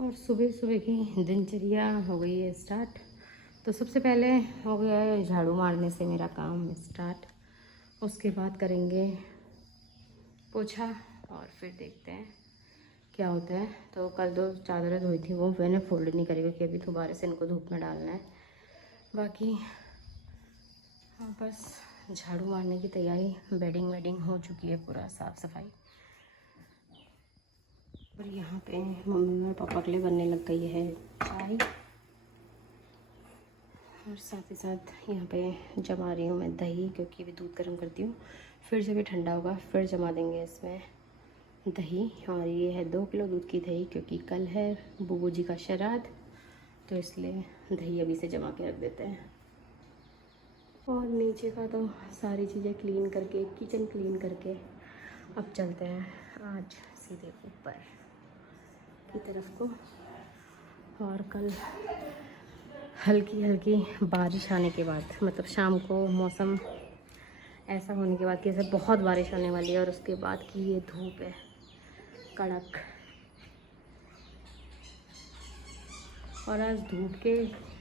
और सुबह सुबह की दिनचर्या हो गई है स्टार्ट। तो सबसे पहले हो गया है झाड़ू मारने से मेरा काम स्टार्ट। उसके बाद करेंगे पोछा और फिर देखते हैं क्या होता है। तो कल 2 चादरें धोई थी, वो मैंने फोल्ड नहीं करी क्योंकि अभी दोबारा से इनको धूप में डालना है। बाकी हाँ, बस झाड़ू मारने की तैयारी, बेडिंग वेडिंग हो चुकी है, पूरा साफ़ सफाई। और यहाँ पे मम्मी और पापा के लिए बनने लग गई है चाय। और साथ ही साथ यहाँ पे जमा रही हूँ मैं दही, क्योंकि अभी दूध गर्म करती हूँ, फिर जब ये ठंडा होगा फिर जमा देंगे इसमें दही। और ये है 2 किलो दूध की दही, क्योंकि कल है बुबू जी का श्राद्ध, तो इसलिए दही अभी से जमा के रख देते हैं। और नीचे का तो सारी चीज़ें क्लीन करके, किचन क्लीन करके अब चलते हैं आज सीधे ऊपर की तरफ को। और कल हल्की हल्की बारिश आने के बाद, मतलब शाम को मौसम ऐसा होने के बाद कि जैसे बहुत बारिश आने वाली है, और उसके बाद की ये धूप है कड़क। और आज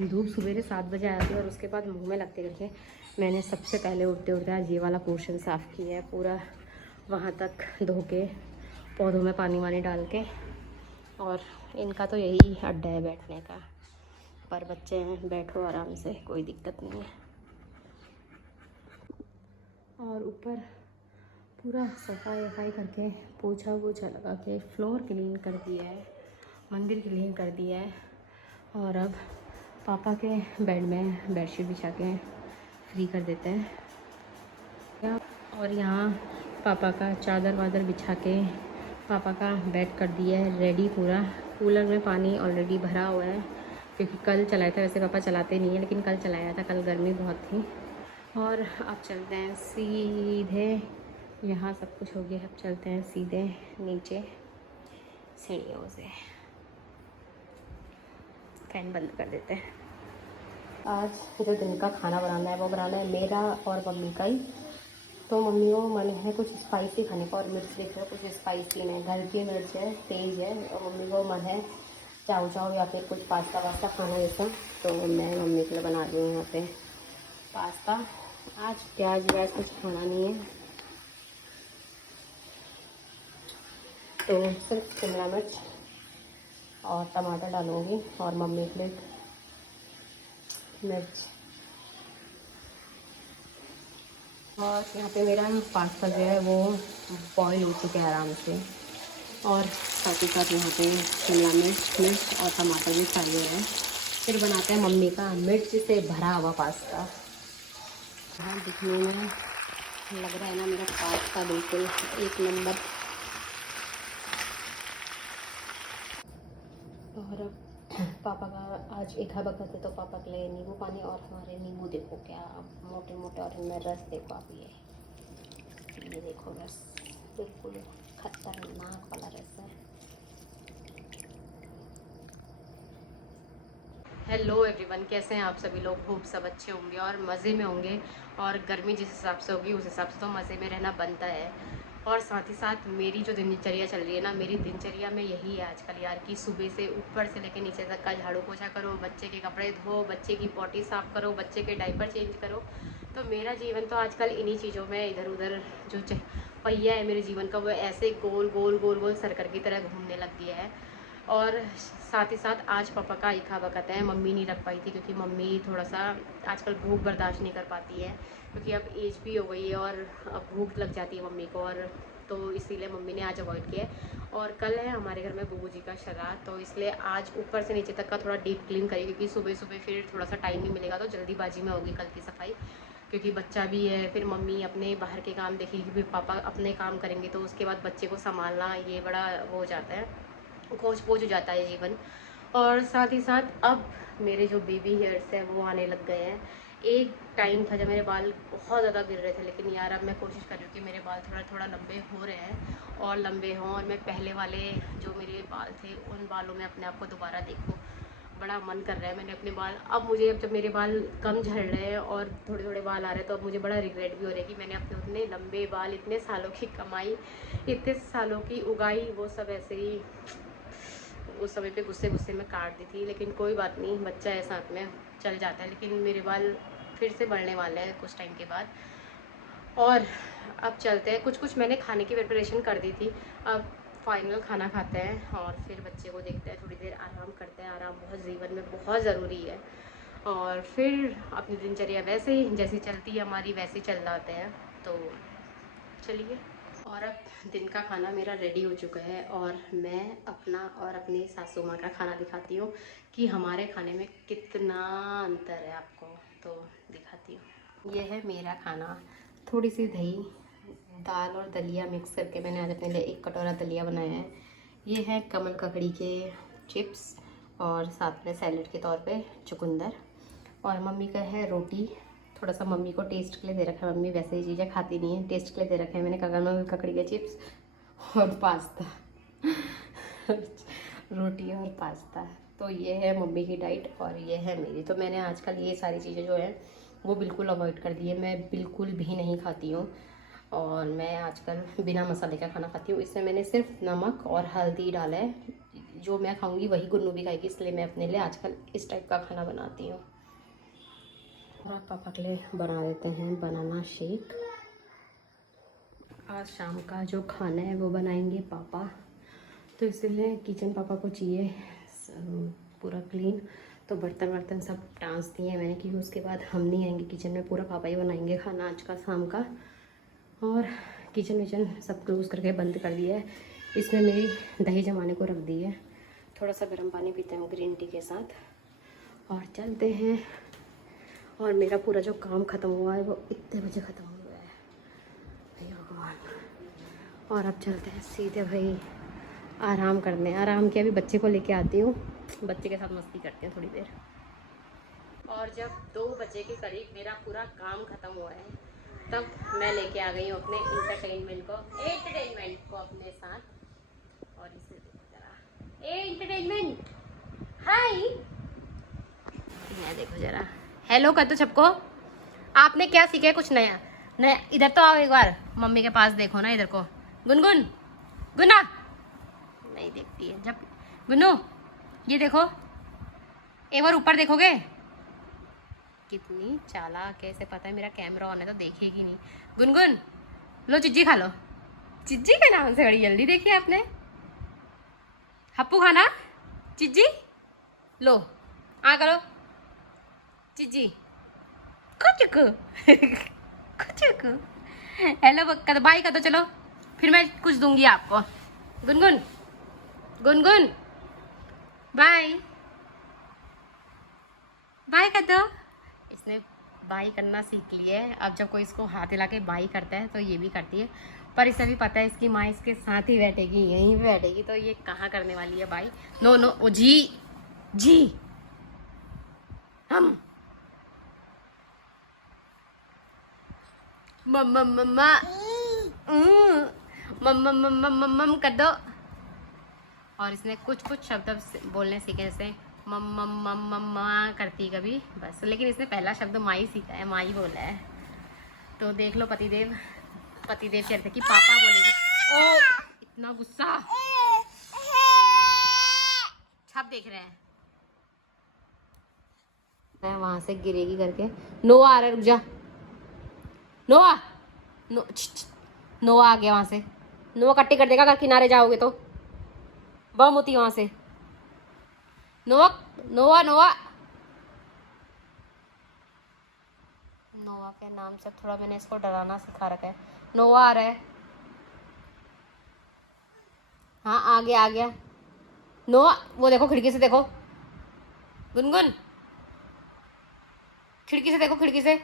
धूप सवेरे 7 बजे आया थी, और उसके बाद मुंह में लगते करके मैंने सबसे पहले उठते उठते आज ये वाला पोर्शन साफ़ किया है पूरा, वहाँ तक धो के, पौधों में पानी वानी डाल के। और इनका तो यही अड्डा है बैठने का, पर बच्चे हैं, बैठो आराम से, कोई दिक्कत नहीं है। और ऊपर पूरा सफाई वफाई करके, पोछा वोछा लगा के, फ्लोर क्लीन कर दिया है, मंदिर क्लीन कर दिया है। और अब पापा के बेड में बेडशीट बिछा के फ्री कर देते हैं। और यहाँ पापा का चादर वादर बिछा के पापा का बेड कर दिया है रेडी पूरा। कूलर में पानी ऑलरेडी भरा हुआ है, क्योंकि कल चलाया था, वैसे पापा चलाते नहीं है लेकिन कल चलाया था, कल गर्मी बहुत थी। और अब चलते हैं सीधे, यहाँ सब कुछ हो गया, अब चलते हैं सीधे नीचे सीढ़ियों से। फैन बंद कर देते हैं। आज जो दिन का खाना बनाना है वो बनाना है मेरा और मम्मी का ही। तो मम्मी को मन है कुछ स्पाइसी खाने का, और मिर्च देख रहे हो कुछ स्पाइसी में, घर की मिर्च है, तेज़ है। और मम्मी को मन है चाव चाव या फिर कुछ पास्ता वास्ता खाना जैसा, तो मैं मम्मी के लिए बना रही हूँ यहाँ पे पास्ता। आज प्याज व्याज कुछ खाना नहीं है, तो सिर्फ शिमला मिर्च और टमाटर डालूँगी, और मम्मी के लिए मिर्च। और यहाँ पे मेरा पास्ता जो है वो बॉईल हो चुका है आराम से। और साथ ही साथ यहाँ पे शिमला मिर्च और टमाटर भी फ्राई हो रहे हैं। फिर बनाते हैं मम्मी का मिर्च से भरा हुआ पास्ता। हाँ, दिखने में लग रहा है ना मेरा पास्ता बिल्कुल 1 नंबर। और पापा का आज एका बखत है, तो पापा के लिए नींबू पानी, और हमारे नींबू देखो क्या मोटे मोटे, और इनमें रस देखो आप, ये देखो रस बिल्कुल खतरनाक वाला रस है। हेलो एवरीवन, कैसे हैं आप सभी लोग? खूब सब अच्छे होंगे और मज़े में होंगे। और गर्मी जिस हिसाब से होगी उस हिसाब से तो मज़े में रहना बनता है। और साथ ही साथ मेरी जो दिनचर्या चल रही है ना, मेरी दिनचर्या में यही है आजकल यार, कि सुबह से ऊपर से लेकर नीचे तक का झाड़ू पोछा करो, बच्चे के कपड़े धो, बच्चे की पॉटी साफ़ करो, बच्चे के डायपर चेंज करो। तो मेरा जीवन तो आजकल इन्हीं चीज़ों में इधर उधर, जो पहिया है मेरे जीवन का वो ऐसे गोल गोल गोल गोल सर्कल की तरह घूमने लग गया है। और साथ ही साथ आज पापा का इखा बकत है, मम्मी नहीं रख पाई थी, क्योंकि मम्मी थोड़ा सा आजकल भूख बर्दाश्त नहीं कर पाती है, क्योंकि अब एज भी हो गई है और अब भूख लग जाती है मम्मी को, और तो इसीलिए मम्मी ने आज अवॉइड किया है। और कल है हमारे घर में बुबू जी का श्राद्ध, तो इसलिए आज ऊपर से नीचे तक का थोड़ा डीप क्लीन करेगी, क्योंकि सुबह सुबह फिर थोड़ा सा टाइम नहीं मिलेगा, तो जल्दीबाजी में होगी कल की सफाई, क्योंकि बच्चा भी है। फिर मम्मी अपने बाहर के काम देखेगी, फिर पापा अपने काम करेंगे, तो उसके बाद बच्चे को संभालना ये बड़ा वो हो जाता है, खोज पोज हो जाता है जीवन। और साथ ही साथ अब मेरे जो बेबी हेयर्स हैं वो आने लग गए हैं। एक टाइम था जब मेरे बाल बहुत ज़्यादा गिर रहे थे, लेकिन यार अब मैं कोशिश कर रही हूँ कि मेरे बाल थोड़ा थोड़ा लंबे हो रहे हैं और लंबे हों, और मैं पहले वाले जो मेरे बाल थे उन बालों में अपने आप को दोबारा देखूँ। बड़ा मन कर रहा है मैंने अपने बाल, अब मुझे, अब जब मेरे बाल कम झड़ रहे हैं और थोड़े थोड़े बाल आ रहे हैं, तो अब मुझे बड़ा रिग्रेट भी हो रहा है कि मैंने अपने उतने लंबे बाल, इतने सालों की कमाई, इतने सालों की उगाई, वो सब ऐसे ही उस समय पे गुस्से गुस्से में काट दी थी, लेकिन कोई बात नहीं, बच्चा है साथ में, चल जाता है। लेकिन मेरे बाल फिर से बढ़ने वाले हैं कुछ टाइम के बाद। और अब चलते हैं, कुछ कुछ मैंने खाने की प्रिपरेशन कर दी थी। अब फाइनल खाना खाते हैं और फिर बच्चे को देखते हैं, थोड़ी देर आराम करते हैं। आराम बहुत जीवन में बहुत ज़रूरी है। और फिर अपनी दिनचर्या वैसे ही जैसी चलती है हमारी, वैसे ही चल जाते हैं। तो चलिए। और अब दिन का खाना मेरा रेडी हो चुका है और मैं अपना और अपनी सासू माँ का खाना दिखाती हूँ कि हमारे खाने में कितना अंतर है आपको। तो दिखाती हूँ। ये है मेरा खाना। थोड़ी सी दही, दाल और दलिया मिक्स करके मैंने आज अपने लिए 1 कटोरा दलिया बनाया है। ये है कमल ककड़ी के चिप्स और साथ में सैलेड के तौर पे चुकंदर। और मम्मी का है रोटी। थोड़ा सा मम्मी को टेस्ट के लिए दे रखा है, मम्मी वैसे ही चीज़ें खाती नहीं है, टेस्ट के लिए दे रखे हैं मैंने कमल ककड़ी के चिप्स और पास्ता रोटी और पास्ता। तो ये है मम्मी की डाइट और ये है मेरी। तो मैंने आजकल ये सारी चीज़ें जो है वो बिल्कुल अवॉइड कर दी है, मैं बिल्कुल भी नहीं खाती हूँ। और मैं आजकल बिना मसाले का खाना खाती हूँ। इसमें मैंने सिर्फ नमक और हल्दी डाला है। जो मैं खाऊंगी वही गुन्नू भी खाएगी, इसलिए मैं अपने लिए आजकल इस टाइप का खाना बनाती हूँ। और पापा के लिए बना देते हैं बनाना शेक। आज शाम का जो खाना है वो बनाएंगे पापा, तो इसलिए किचन पापा को चाहिए पूरा क्लीन। तो बर्तन वर्तन सब टांस दिए हैं मैंने, क्योंकि उसके बाद हम नहीं आएंगे किचन में, पूरा पापा ही बनाएंगे खाना आज का शाम का। और किचन विचन सब क्लोज़ करके बंद कर दिया है। इसमें मेरी दही जमाने को रख दी है। थोड़ा सा गर्म पानी पीते हैं ग्रीन टी के साथ और चलते हैं। और मेरा पूरा जो काम ख़त्म हुआ है वो इतने बजे ख़त्म हुआ है, हे भगवान। और अब चलते हैं सीधे भाई आराम करने। आराम किया, अभी बच्चे को लेके आती हूँ, बच्चे के साथ मस्ती करते हैं थोड़ी देर। और जब 2 बजे के करीब मेरा पूरा काम ख़त्म हुआ है, तब मैं लेके आ गई हूँ अपने एंटरटेनमेंट को अपने साथ। और इसे देखो जरा, ए एंटरटेनमेंट हाय, ये देखो जरा, हेलो कर दो सबको। आपने क्या सीखा है कुछ नया? नया इधर तो आओ, एक बार मम्मी के पास देखो ना, इधर को। गुनगुन, गुना नहीं देखती है। जब गुन्नू ये देखो, एक बार ऊपर देखोगे? कितनी चालाक, कैसे पता है मेरा कैमरा ऑन है तो देखेगी नहीं। गुनगुन लो चिज्जी खा लो। चिज्जी के नाम से बड़ी जल्दी देखी आपने। हप्पू खाना, चिज्जी लो, आ करो चिज्जी कुचुक कुचुक। हेलो कर दो, बाय कर दो, चलो फिर मैं कुछ दूंगी आपको। गुनगुन, गुनगुन बाय, बाय कर दो। इसने बाई करना सीख लिया है। अब जब कोई इसको हाथ हिला के बाई करता है तो ये भी करती है, पर इसे भी पता है इसकी माँ इसके साथ ही बैठेगी, यहीं पे बैठेगी, तो ये कहाँ करने वाली है बाई। नो नो, ओ जी जी, हम मम्मा मम्मा मम्मा मम्मा मम्मा कर दो। और इसने कुछ कुछ शब्द बोलने सीखे, जैसे मम्मा मम्मा करती कभी बस, लेकिन इसने पहला शब्द माँ ही सीखा है, माँ ही बोला है। तो देख लो पतिदेव कह रहे थे कि पापा बोलेगी। ओ इतना गुस्सा, छप देख रहे हैं वहां से गिरेगी करके। नोआ आ रहा है, रुक जा। नोआ, नोआ आ गया वहां से। नोआ कट्टी कर देगा अगर किनारे जाओगे तो, बम होती वहां से। नोआ नोआ नोआ नोआ के नाम से थोड़ा मैंने इसको डराना सिखा रखा है। नोआ आ रहा है, हाँ आ गया आ गया। नोआ वो देखो खिड़की से देखो, गुनगुन खिड़की से देखो, खिड़की से।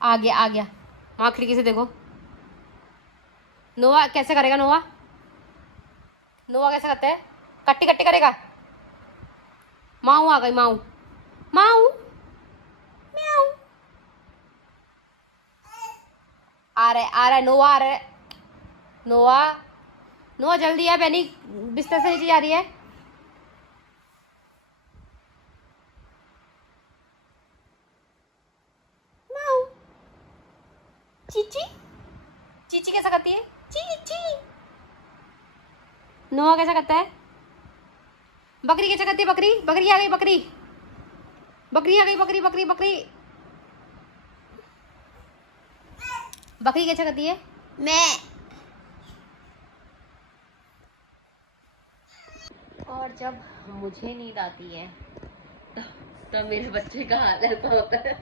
आ गया आ गया, वहां खिड़की से देखो। नोआ कैसे करेगा? नोआ नोआ कैसे करता है? कट्टी कट्टी करेगा। माऊ आ गई, माऊ माऊ म्याऊ। आ रहा है नोआ, आ रहा है नोआ। नोआ जल्दी है, बेनी बिस्तर से नीचे जा रही है। माऊ चीची चीची कैसा करती है? चीची। नोआ कैसा करता है? बकरी कैसा करती है? बकरी, बकरी आ गई, बकरी, बकरी आ गई, बकरी बकरी बकरी। बकरी कैसा करती है? मैं। और जब मुझे नींद आती है तो मेरे बच्चे का हाल ऐसा होता है।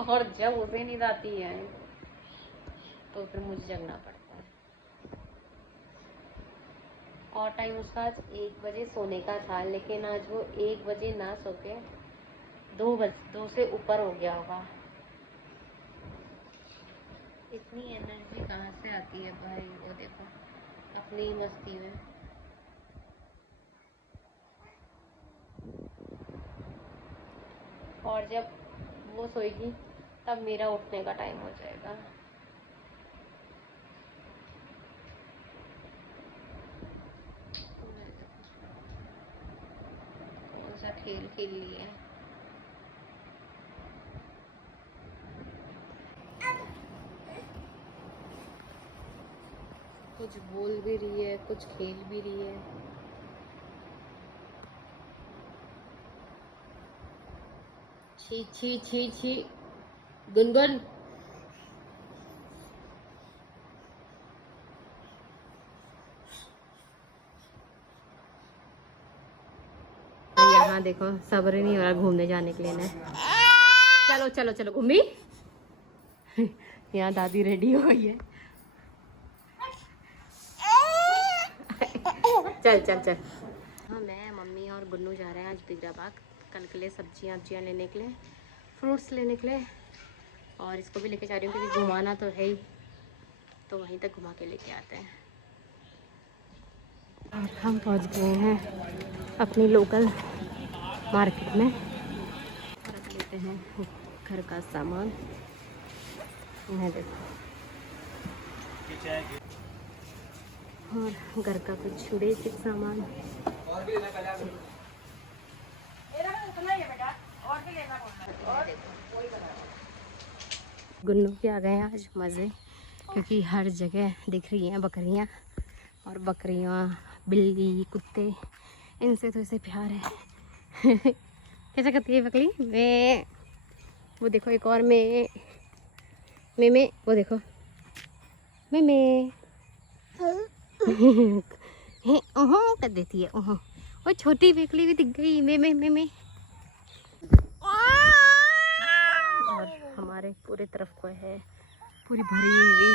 और जब उसे नींद आती है तो फिर मुझे जगना पड़ता है। और टाइम उसका आज 1 बजे सोने का था, लेकिन आज वो 1 बजे ना सो के 2 से ऊपर हो गया होगा। इतनी एनर्जी कहाँ से आती है भाई? वो देखो अपनी मस्ती में। और जब वो सोएगी तब मेरा उठने का टाइम हो जाएगा। कौन सा खेल खेल लिया है? कुछ बोल भी रही है, कुछ खेल भी रही है। छी छी छी छी। गुनगुन, यहाँ देखो सब्र नहीं हो रहा घूमने जाने के लिए ना। चलो चलो चलो घूमी। यहाँ दादी रेडी हो गई है। चल चल चल। हाँ, मैं मम्मी और गुन्नू जा रहे हैं आज बिगड़ा बाग कल के लिए सब्जियाँ वब्जियाँ लेने के लिए, फ्रूट्स लेने के लिए। और इसको भी लेके जा रही हूँ क्योंकि घुमाना तो है ही, तो वहीं तक घुमा के लेके आते हैं। और हम पहुँच गए हैं अपनी लोकल मार्केट में। रख लेते हैं घर का सामान। मैं देखो और घर का कुछ बेसिक सामान। गुन्नू के आ गए हैं आज मज़े, क्योंकि हर जगह दिख रही हैं बकरियां, और बकरियां, बिल्ली, कुत्ते, इनसे तो इसे प्यार है। कैसा करती है बकरी? मैं, वो देखो एक और मैं, वो देखो मैं ओहो कर देती है। ओहो, वो छोटी बेकली भी दिख गई। मैं। और हमारे पूरे तरफ को है पूरी भरी हुई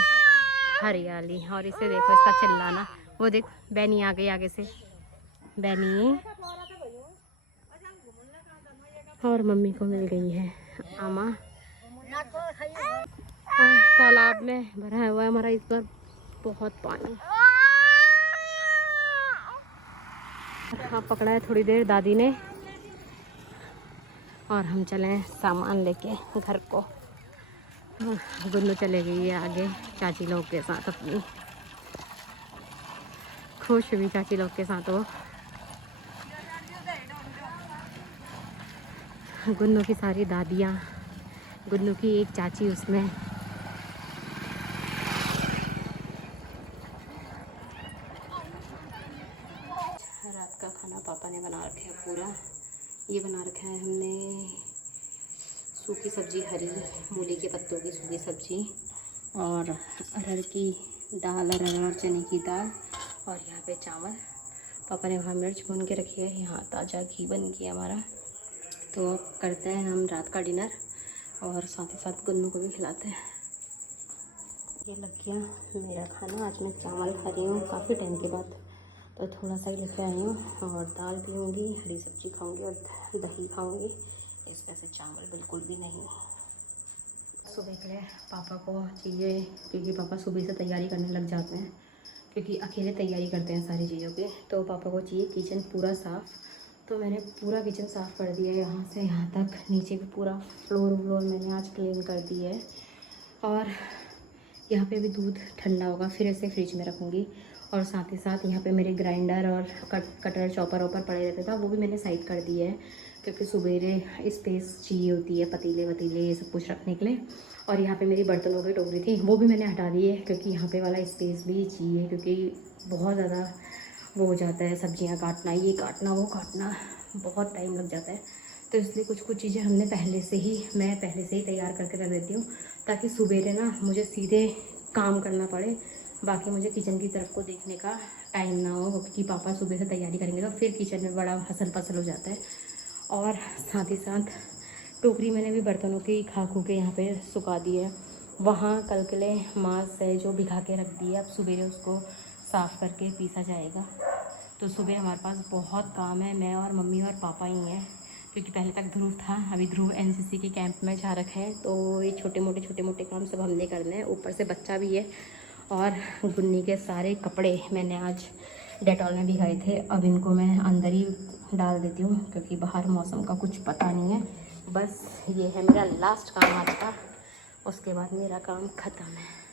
हरियाली। और इसे देखो इसका चिल्लाना। वो देख बैनी आ गई आगे से, बैनी। और मम्मी को मिल गई है आमा। तालाब में भरा हुआ है हमारा इस बार बहुत पानी। हाँ, पकड़ा है थोड़ी देर दादी ने। और हम चले सामान लेके घर को। गुन्नू चले गई है आगे चाची लोग के साथ अपनी। खुश हुई चाची लोग के साथ वो। गुन्नू की सारी दादियाँ, गुन्नू की एक चाची उसमें। रात का खाना पापा ने बना रखा है पूरा। ये बना रखा है हमने सूखी सब्जी, हरी मूली के पत्तों की सूखी सब्जी, और अरहर की दाल, अरहर और चने की दाल, और यहाँ पे चावल। पापा ने वहाँ मिर्च भून के रखी है, यहाँ ताज़ा घी बन गया हमारा। तो अब करते हैं हम रात का डिनर, और साथ ही साथ गुन्नू को भी खिलाते हैं। ये लग गया मेरा खाना। आज मैं चावल खा रही हूँ काफ़ी टाइम के बाद, तो थोड़ा सा ही लेके आई हूँ। और दाल पीऊँगी, हरी सब्जी खाऊँगी और दही खाऊँगी। इस वजह से चावल बिल्कुल भी नहीं। सुबह के लिए पापा को चाहिए, क्योंकि पापा सुबह से तैयारी करने लग जाते हैं, क्योंकि अकेले तैयारी करते हैं सारी चीज़ों की। तो पापा को चाहिए किचन पूरा साफ़। तो मैंने पूरा किचन साफ़ कर दिया है, यहाँ से यहाँ तक, नीचे भी पूरा फ्लोर मैंने आज क्लीन कर दी है। और यहाँ पे भी दूध ठंडा होगा, फिर इसे फ्रिज में रखूँगी। और साथ ही साथ यहाँ पे मेरे ग्राइंडर और कटर चॉपर ऊपर पड़े रहता था, वो भी मैंने साइड कर दिया है, क्योंकि सुबेरे स्पेस चाहिए होती है पतीले वतीले ये सब कुछ रखने के लिए। और यहाँ पे मेरी बर्तनों की टोकरी थी, वो भी मैंने हटा दी है क्योंकि यहाँ पे वाला स्पेस भी चाहिए, क्योंकि बहुत ज़्यादा वो हो जाता है, सब्जियाँ काटना, ये काटना, वो काटना, बहुत टाइम लग जाता है। तो इसलिए कुछ कुछ चीज़ें मैं पहले से ही तैयार करके रख देती हूँ, ताकि सुबेरे ना मुझे सीधे काम करना पड़े, बाकी मुझे किचन की तरफ को देखने का टाइम ना हो, क्योंकि पापा सुबह से तैयारी करेंगे तो फिर किचन में बड़ा हसल पसल हो जाता है। और साथ ही साथ टोकरी मैंने भी बर्तनों की खा खू के यहाँ पे सुखा दी है। वहाँ कल के लिए मांस है जो भिगा के रख दी है, अब सुबह उसको साफ़ करके पीसा जाएगा। तो सुबह हमारे पास बहुत काम है, मैं और मम्मी और पापा ही हैं, क्योंकि पहले तक ध्रुव था, अभी ध्रुव एनसीसी के कैंप में जा रखे हैं, तो ये छोटे मोटे काम सब हमने करने हैं। ऊपर से बच्चा भी है। और गुन्नी के सारे कपड़े मैंने आज डेटॉल में भिगाए थे, अब इनको मैं अंदर ही डाल देती हूँ, क्योंकि बाहर मौसम का कुछ पता नहीं है। बस ये है मेरा लास्ट काम आज का, उसके बाद मेरा काम ख़त्म है।